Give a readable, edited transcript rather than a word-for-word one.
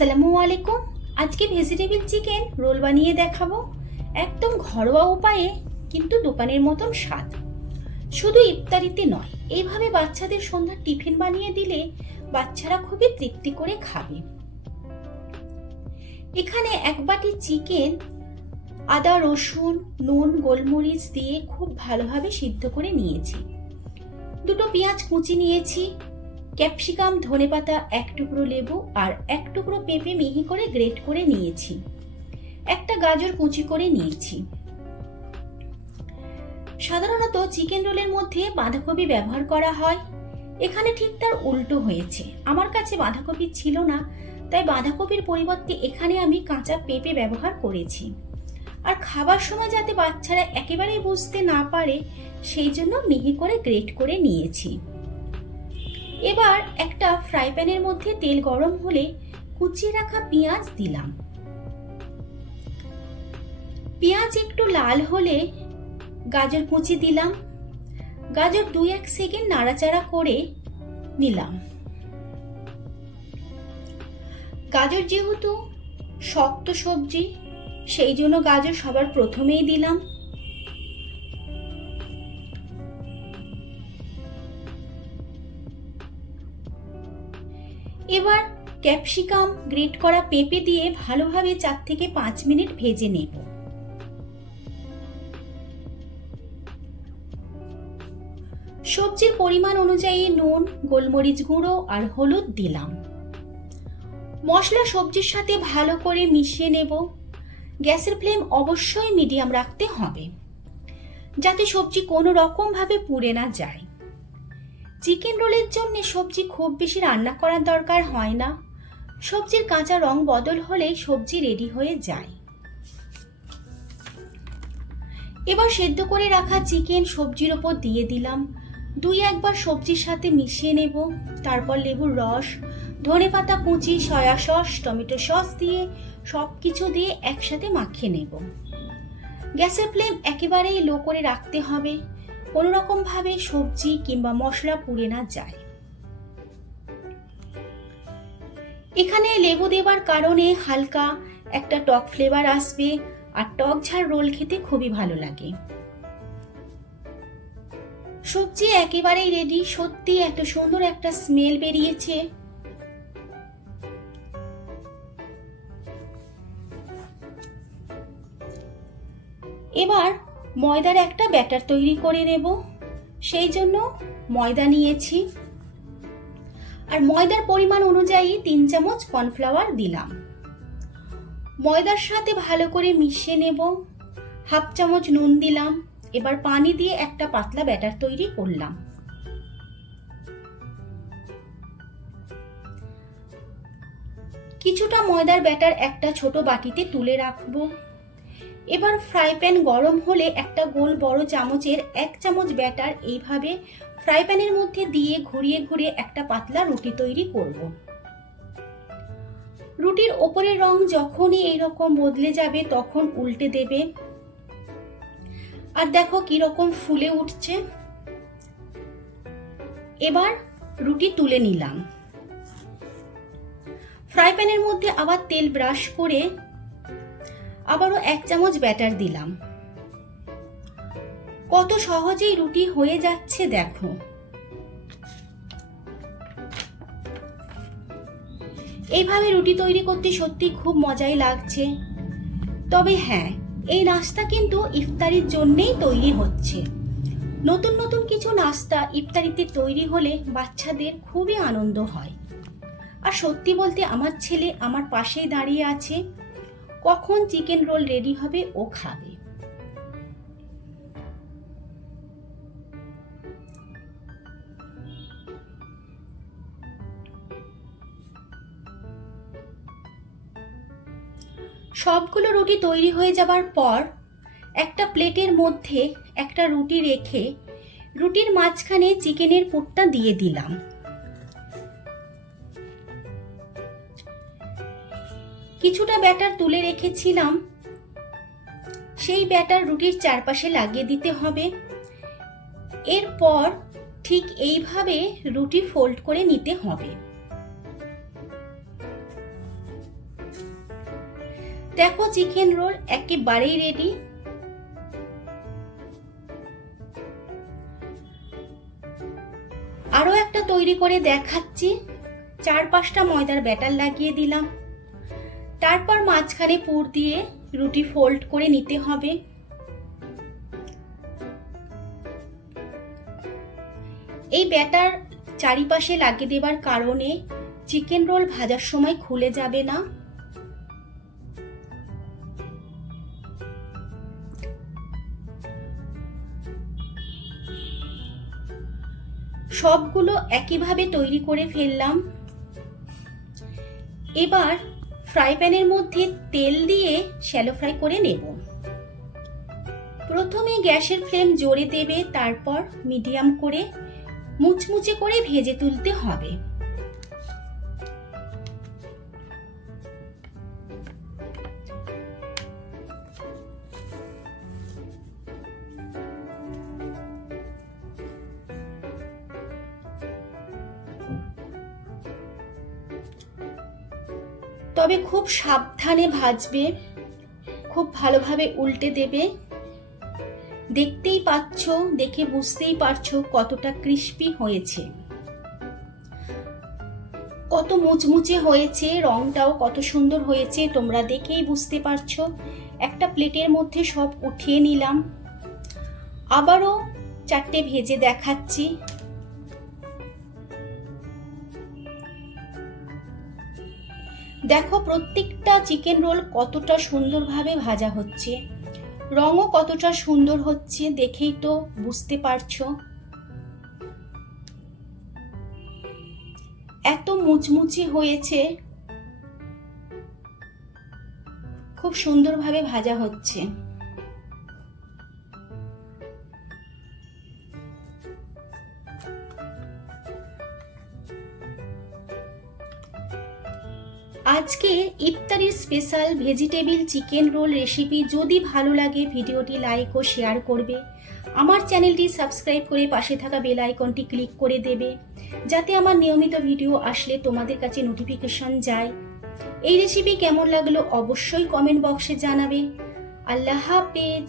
আসসালামু আলাইকুম। আজকে ভেজিটেবল চিকেন রোল বানিয়ে দেখাবো। একদম ঘরোয়া উপায়ে, কিন্তু দোকানের মতন স্বাদ। শুধু ইফতারিতে নয়, এইভাবে বাচ্চাদের সন্ধ্যার টিফিন বানিয়ে দিলে বাচ্চারা খুবই তৃপ্তি করে খাবে। এখানে এক বাটি চিকেন আদা রসুন নুন গোলমরিচ দিয়ে খুব ভালোভাবে সিদ্ধ করে নিয়েছি। দুটো পেঁয়াজ কুচি নিয়েছি, ক্যাপসিকাম ধনেপাতা এক টুকরো লেবু আর এক টুকরো পেঁপে মিহি করে গ্রেট করে নিয়েছি। একটা গাজর কুচি করে নিয়েছি। সাধারণত চিকেন রোলের মধ্যে বাঁধাকপি ব্যবহার করা হয়, এখানে ঠিক তার উল্টো হয়েছে। আমার কাছে বাঁধাকপি ছিল না, তাই বাঁধাকপির পরিবর্তে এখানে আমি কাঁচা পেঁপে ব্যবহার করেছি। আর খাবার সময় যাতে বাচ্চারা একেবারেই বুঝতে না পারে, সেই জন্য মিহি করে গ্রেট করে নিয়েছি। এবার একটা ফ্রাই প্যানের মধ্যে তেল গরম হলে কুচিয়ে রাখা পেঁয়াজ দিলাম। পেঁয়াজ একটু লাল হলে গাজর কুচি দিলাম। গাজর 2-1 সেকেন্ড নাড়াচাড়া করে নিলাম। গাজর যেহেতু শক্ত সবজি, সেই জন্য গাজর সবার প্রথমেই দিলাম। এবার ক্যাপসিকাম গ্রেট করা পেঁপে দিয়ে ভালোভাবে 4 থেকে 5 মিনিট ভেজে নেব। সবজির পরিমাণ অনুযায়ী নুন গোলমরিচ গুঁড়ো আর হলুদ দিলাম। মশলা সবজির সাথে ভালো করে মিশিয়ে নেব। গ্যাসের ফ্লেম অবশ্যই মিডিয়াম রাখতে হবে, যাতে সবজি কোনো রকম ভাবে পুড়ে না যায়। চিকেন রোলের জন্য সবজি খুব বেশি রান্না করার দরকার হয় না। সবজির কাঁচা রং বদল হলেই সবজি রেডি হয়ে যায়। এবার সেদ্ধ করে রাখা চিকেন সবজির ওপর দিয়ে দিলাম। 2-1 বার সবজির সাথে মিশিয়ে নেব। তারপর লেবুর রস, ধনেপাতা কুচি, সয়া সস, টমেটো সস দিয়ে সবকিছু দিয়ে একসাথে মাখিয়ে নেব। গ্যাসের ফ্লেম একেবারেই লো করে রাখতে হবে, কোনো রকম ভাবে সবজি কিংবা মশলা পুড়ে না যায়। এখানে লেবু দেবার কারণে হালকা একটা টক ফ্লেভার আসবে, আর টক ঝাল রোল খেতে খুবই ভালো লাগে। সবজি একেবারেই রেডি। সত্যি এত সুন্দর একটা স্মেল বেরিয়েছে। এবার ময়দার একটা ব্যাটার তৈরি করে নেব। সেই জন্য ময়দা নিয়েছি, আর ময়দার পরিমাণ অনুযায়ী 3 চামচ কর্নফ্লাওয়ার দিলাম। ময়দার সাথে ভালো করে মিশিয়ে নেব। 1/2 চামচ নুন দিলাম। এবার পানি দিয়ে একটা পাতলা ব্যাটার তৈরি করলাম। কিছুটা ময়দার ব্যাটার একটা ছোট বাটিতে তুলে রাখবো। এবার ফ্রাই প্যান গরম হলে একটা গোল বড় চামচের 1 চামচ ব্যাটার এইভাবে ফ্রাই প্যানের মধ্যে দিয়ে ঘুরিয়ে ঘুরিয়ে একটা পাতলা রুটি তৈরি করব। রুটির ওপরের রং যখনই এইরকম বদলে যাবে তখন উল্টে দেবে। আর দেখো কিরকম ফুলে উঠছে। এবার রুটি তুলে নিলাম। ফ্রাই প্যানের মধ্যে আবার তেল ব্রাশ করে আবারও 1 চামচ ব্যাটার দিলাম। কত সহজেই রুটি হয়ে যাচ্ছে দেখো। এইভাবে রুটি তৈরি করতে সত্যি খুব মজাই লাগছে। তবে হ্যাঁ, এই নাস্তা কিন্তু ইফতারির জন্যই তৈরি হচ্ছে। নতুন নতুন কিছু নাস্তা ইফতারিতে তৈরি হলে বাচ্চাদের খুবই আনন্দ হয়। আর সত্যি বলতে আমার ছেলে আমার পাশেই দাঁড়িয়ে আছে, কখন চিকেন রোল রেডি হবে ও খাবে। সবগুলো রুটি তৈরি হয়ে যাবার পর একটা প্লেটের মধ্যে একটা রুটি রেখে রুটির মাঝখানে চিকেনের পুরটা দিয়ে দিলাম। কিছুটা ব্যাটার তুলে রেখেছিলাম, সেই ব্যাটার রুটির চারপাশে লাগিয়ে দিতে হবে। এরপর ঠিক এইভাবে রুটি ফোল্ড করে নিতে হবে। দেখো চিকেন রোল একেবারেই রেডি। আরো একটা তৈরি করে দেখাচ্ছি। 4-5টা ময়দার ব্যাটার লাগিয়ে দিলাম, তারপর মাঝখানে পুর দিয়ে রুটি ফোল্ড করে নিতে হবে। এই ব্যাটার চারিপাশে লাগিয়ে দেবার কারণে চিকেন রোল ভাজার সময় খুলে যাবে না। সবগুলো একইভাবে তৈরি করে ফেললাম। এবার ফ্রাই প্যানের মধ্যে তেল দিয়ে শ্যালো ফ্রাই করে নেব। প্রথমে গ্যাসের ফ্লেম জোরে দেবে, তারপর মিডিয়াম করে মুচমুচে করে ভেজে তুলতে হবে। তবে খুব সাবধানে ভাজবে, খুব ভালোভাবে উল্টে দেবে। দেখতেই পাচ্ছ, দেখে বুঝতেই পারছো কতটা ক্রিস্পি হয়েছে, কত মুচমুচে হয়েছে, রংটাও কত সুন্দর হয়েছে, তোমরা দেখেই বুঝতে পারছো। একটা প্লেটের মধ্যে সব উঠিয়ে নিলাম। আবারও 4টে ভেজে দেখাচ্ছি। দেখো প্রত্যেকটা চিকেন রোল কতটা সুন্দরভাবে ভাজা হচ্ছে, রঙও কতটা সুন্দর হচ্ছে, দেখেই তো বুঝতে পারছো। এত মুচমুচে হয়েছে, খুব সুন্দরভাবে ভাজা হচ্ছে। আজকে ইফতারির special vegetable chicken roll recipe যদি ভালো লাগে ভিডিওটি লাইক ও শেয়ার করবে। আমার চ্যানেলটি সাবস্ক্রাইব করে পাশে থাকা বেল আইকনটি ক্লিক করে দেবে, যাতে আমার নিয়মিত ভিডিও আসলে তোমাদের কাছে নোটিফিকেশন যায়। এই রেসিপি কেমন লাগলো অবশ্যই কমেন্ট বক্সে জানাবে। আল্লাহ হাফেজ।